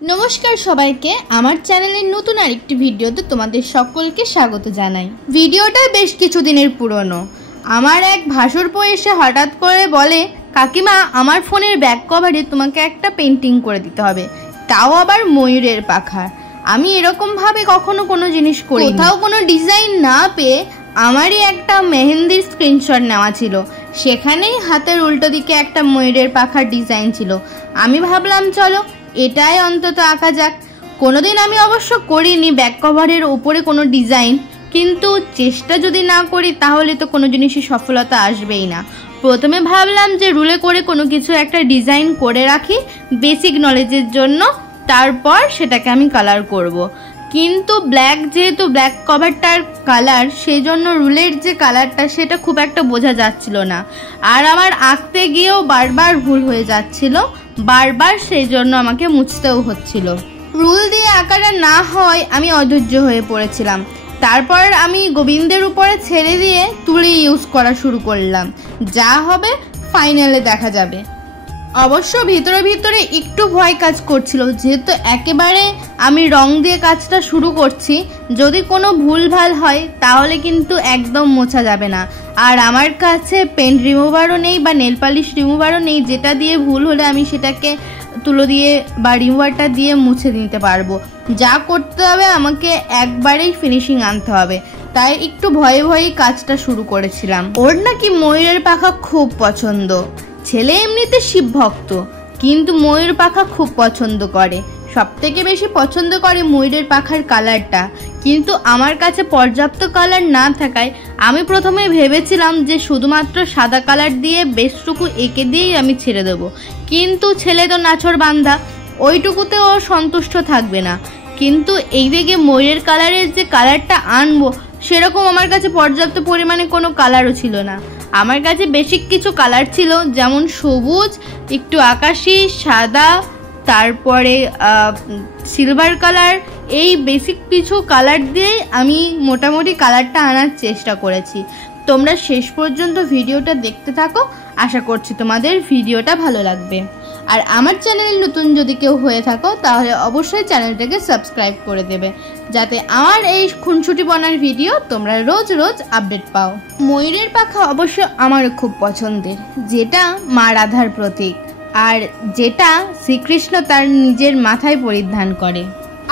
নমস্কার সবাইকে, আমার চ্যানেলের নতুন আরেকটি ভিডিওতে তোমাদের সকলকে স্বাগত জানাই। ভিডিওটা বেশ কিছুদিনের পুরনো। আমার এক ভাসুরপো এসে হঠাৎ করে বলে, কাকিমা আমার ফোনের ব্যাক কভারে তোমাকে একটা পেন্টিং করে দিতে হবে, তাও আবার ময়ূরের পাখার। আমি এরকমভাবে কখনো কোনো জিনিস করি, কোথাও কোনো ডিজাইন না পেয়ে আমারই একটা মেহেন্দির স্ক্রিনশট নেওয়া ছিল, সেখানেই হাতের উল্টো দিকে একটা ময়ূরের পাখার ডিজাইন ছিল। আমি ভাবলাম চলো এটাই অন্তত আঁকা যাক। কোনোদিন আমি অবশ্য করিনি ব্যাক কভারের উপরে কোনো ডিজাইন, কিন্তু চেষ্টা যদি না করি তাহলে তো কোনো জিনিসই সফলতা আসবেই না। প্রথমে ভাবলাম যে রুলে করে কোনো কিছু একটা ডিজাইন করে রাখি বেসিক নলেজের জন্য, তারপর সেটাকে আমি কালার করব। কিন্তু যেহেতু ব্ল্যাক কভারটার কালার, সেই জন্য রুলের যে কালারটা সেটা খুব একটা বোঝা যাচ্ছিল না, আর আমার আঁকতে গিয়েও বারবার ভুল হয়ে যাচ্ছিল, বারবার সেই জন্য আমাকে মুছতেও হচ্ছিল। রুল দিয়ে আঁকাটা না হয় আমি অধৈর্য হয়ে পড়েছিলাম। তারপর আমি গোবিন্দের উপরে ছেড়ে দিয়ে তুলি ইউজ করা শুরু করলাম, যা হবে ফাইনালে দেখা যাবে। অবশ্য ভিতরে ভিতরে একটু ভয় কাজ করছিল, যেহেতু একেবারে আমি রং দিয়ে কাজটা শুরু করছি, যদি কোনো ভুলভাল হয় তাহলে কিন্তু একদম মোছা যাবে না। আর আমার কাছে পেন রিমুভারও নেই বা নেল পালিশ রিমুভারও নেই, যেটা দিয়ে ভুল হলে আমি সেটাকে তুলো দিয়ে বা রিমুভারটা দিয়ে মুছে নিতে পারবো। যা করতে হবে আমাকে একবারেই ফিনিশিং আনতে হবে, তাই একটু ভয়ে ভয়েই কাজটা শুরু করেছিলাম। ওর নাকি ময়ূরের পাখা খুব পছন্দ। ছেলে এমনিতে শিব ভক্ত, কিন্তু ময়ূর পাখা খুব পছন্দ করে। সব থেকে বেশি পছন্দ করে ময়ূরের পাখার কালারটা, কিন্তু আমার কাছে পর্যাপ্ত কালার না থাকায় আমি প্রথমে ভেবেছিলাম যে শুধুমাত্র সাদা কালার দিয়ে বেশটুকু এঁকে দিয়েই আমি ছেড়ে দেবো, কিন্তু ছেলে তো নাছোড় বান্ধা, ওইটুকুতে ও সন্তুষ্ট থাকবে না। কিন্তু এই দিকে ময়ূরের কালারের যে কালারটা আনবো, সেরকম আমার কাছে পর্যাপ্ত পরিমাণে কোনো কালারও ছিল না। আমার কাছে বেসিক কিছু কালার ছিল, যেমন সবুজ, একটু আকাশি, সাদা, তারপরে সিলভার কালার। এই বেসিক কিছু কালার দিয়েই আমি মোটামুটি কালারটা আনার চেষ্টা করেছি। তোমরা শেষ পর্যন্ত ভিডিওটা দেখতে থাকো, আশা করছি তোমাদের ভিডিওটা ভালো লাগবে। আর আমার চ্যানেলে নতুন যদি কেউ হয়ে থাকো তাহলে অবশ্যই চ্যানেলটাকে সাবস্ক্রাইব করে দেবে, যাতে আমার এই খুনসুটি বনার ভিডিও তোমরা রোজ রোজ আপডেট পাও। ময়ূরের পাখা অবশ্য আমারও খুব পছন্দের, যেটা মা রাধার প্রতীক, আর যেটা শ্রীকৃষ্ণ তার নিজের মাথায় পরিধান করে।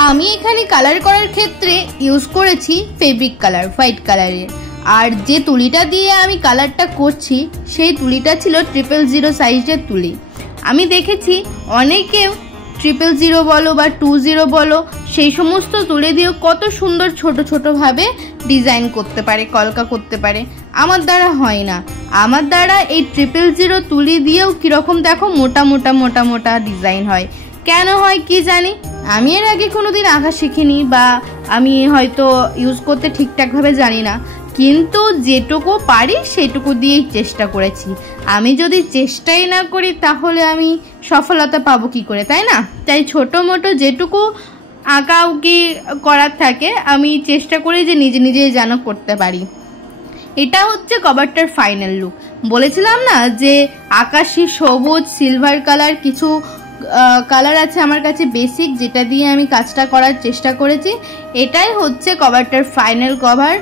আমি এখানে কালার করার ক্ষেত্রে ইউজ করেছি ফেব্রিক কালার, হোয়াইট কালারের। আর যে তুলিটা দিয়ে আমি কালারটা করছি সেই তুলিটা ছিল 000 সাইজের তুলি। আমি দেখেছি অনেকেও 000 বলো বা 20 বলো, সেই সমস্ত তুলি দিয়েও কত সুন্দর ছোট ছোটোভাবে ডিজাইন করতে পারে, কলকা করতে পারে। আমার দ্বারা হয় না। আমার দ্বারা এই 000 তুলি দিয়েও কীরকম দেখো মোটা মোটা মোটা মোটা ডিজাইন হয়। কেন হয় কি জানি, আমি এর আগে কোনোদিন আঁকা শিখিনি, বা আমি হয়তো ইউজ করতে ঠিকঠাকভাবে জানি না, কিন্তু যেটুকু পারি সেটুকু দিয়েই চেষ্টা করেছি। আমি যদি চেষ্টাই না করি তাহলে আমি সফলতা পাবো কি করে, তাই না? তাই ছোটো মোটো যেটুকু আঁকাউকি করার থাকে আমি চেষ্টা করি যে নিজে নিজেই যেন করতে পারি। এটা হচ্ছে কভারটার ফাইনাল লুক। বলেছিলাম না যে আকাশি, সবুজ, সিলভার কালার কিছু কালার আছে আমার কাছে বেসিক, যেটা দিয়ে আমি কাজটা করার চেষ্টা করেছি। এটাই হচ্ছে কভারটার ফাইনাল কভার।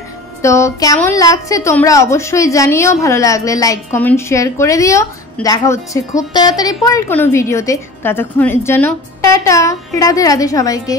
তো কেমন লাগছে তোমরা অবশ্যই জানিও, ভালো লাগলে লাইক কমেন্ট শেয়ার করে দিও। দেখা হচ্ছে খুব তাড়াতাড়ি পরের কোনো ভিডিওতে, ততক্ষণের জন্য টাটা, রাধে রাধে সবাইকে।